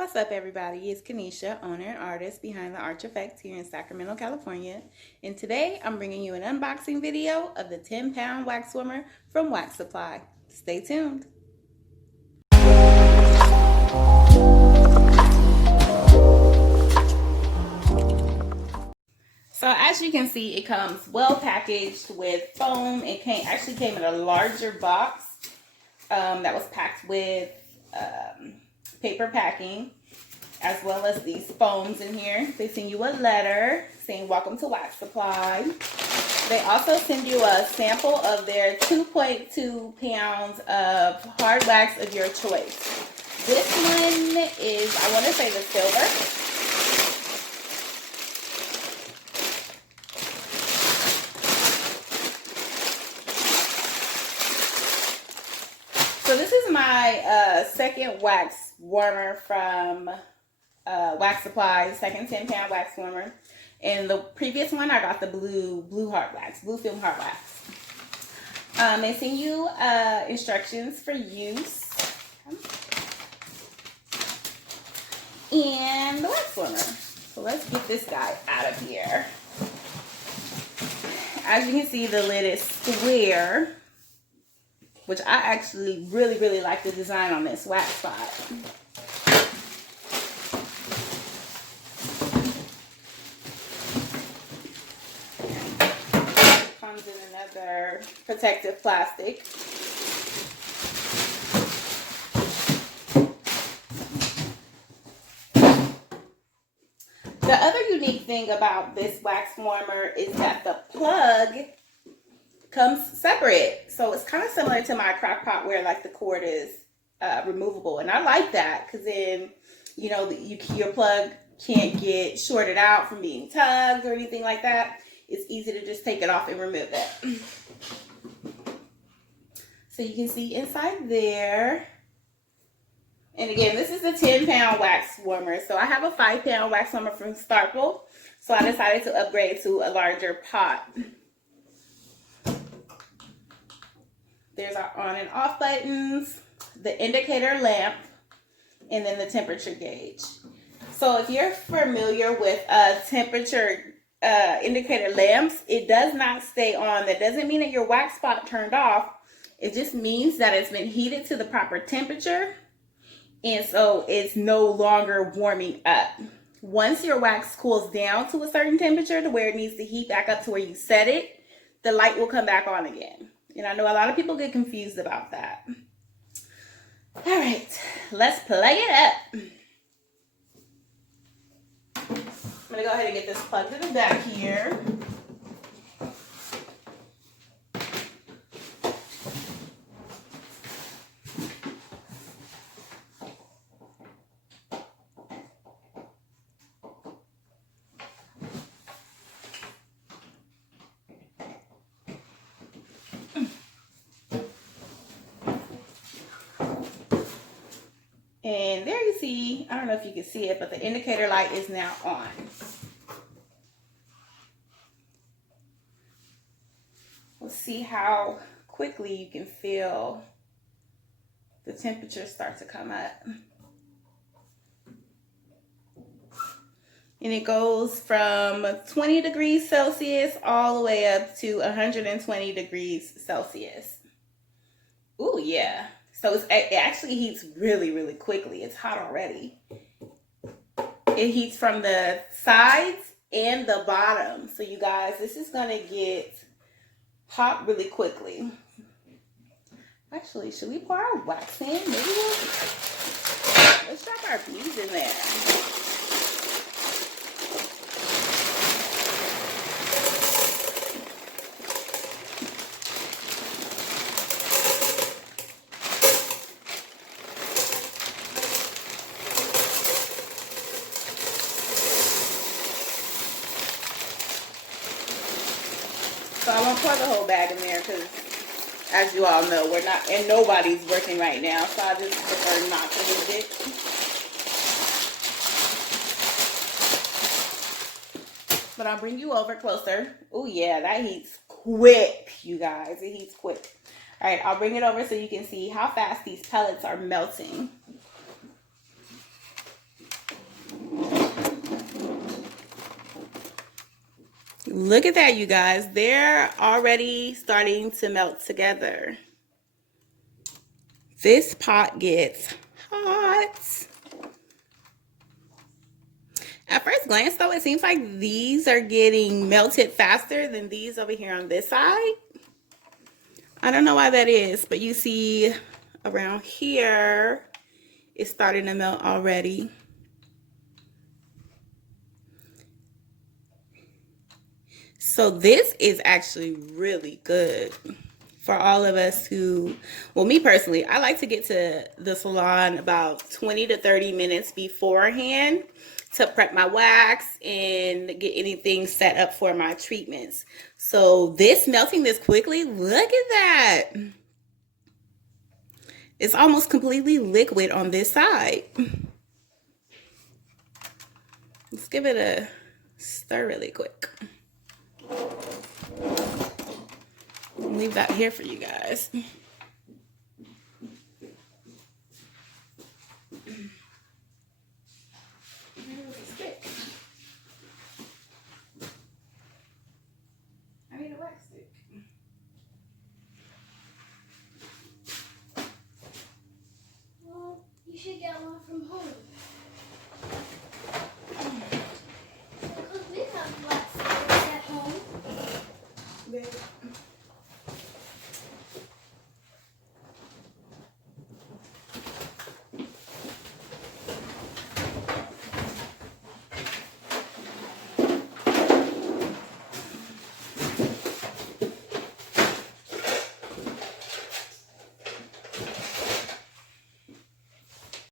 What's up, everybody? It's Kanisha, owner and artist behind the Arch Effect here in Sacramento, California. And today I'm bringing you an unboxing video of the 10-pound wax warmer from Wax Supply. Stay tuned. So as you can see, it comes well packaged with foam. It actually came in a larger box that was packed with paper packing, as well as these foams in here. They send you a letter saying welcome to Wax Supply. They also send you a sample of their 2.2 pounds of hard wax of your choice. This one is, I want to say, the silver. So this is my second wax warmer from Wax Supply, second 10-pound wax warmer. And the previous one, I got the blue hard wax, blue film hard wax. They send you instructions for use and the wax warmer. So let's get this guy out of here. As you can see, the lid is square, which I actually really like the design on this wax spot. Comes in another protective plastic. The other unique thing about this wax warmer is that the plug comes separate. So it's kind of similar to my crock pot where like the cord is removable. And I like that because then, you know, your plug can't get shorted out from being tugged or anything like that. It's easy to just take it off and remove it. So you can see inside there. And again, this is a 10-pound wax warmer. So I have a 5-pound wax warmer from Starple. So I decided to upgrade to a larger pot. There's our on and off buttons, the indicator lamp, and then the temperature gauge. So if you're familiar with temperature indicator lamps, it does not stay on. That doesn't mean that your wax spot turned off. It just means that it's been heated to the proper temperature, and so it's no longer warming up. Once your wax cools down to a certain temperature to where it needs to heat back up to where you set it, the light will come back on again. And I know a lot of people get confused about that. All right, let's plug it up. I'm gonna go ahead and get this plugged in the back here. And there you see, I don't know if you can see it, but the indicator light is now on. We'll see how quickly you can feel the temperature start to come up. And it goes from 20 degrees Celsius all the way up to 120 degrees Celsius. Ooh, yeah. So it actually heats really quickly. It's hot already. It heats from the sides and the bottom. So you guys, this is going to get hot really quickly. Actually, should we pour our wax in? Maybe let's drop our beads in there. So I won't pour the whole bag in there because, as you all know, we're not, and nobody's working right now, so I just prefer not to use it. But I'll bring you over closer. Oh yeah, that heats quick, you guys. It heats quick. All right, I'll bring it over so you can see how fast these pellets are melting. Look at that, you guys. They're already starting to melt together. This pot gets hot. At first glance, though, it seems like these are getting melted faster than these over here on this side. I don't know why that is, but you see around here, it's starting to melt already. So this is actually really good for all of us who, well, me personally, I like to get to the salon about 20 to 30 minutes beforehand to prep my wax and get anything set up for my treatments. So this melting this quickly, look at that. It's almost completely liquid on this side. Let's give it a stir really quick. Leave that here for you guys. I need a wax stick. Well, you should get one from home.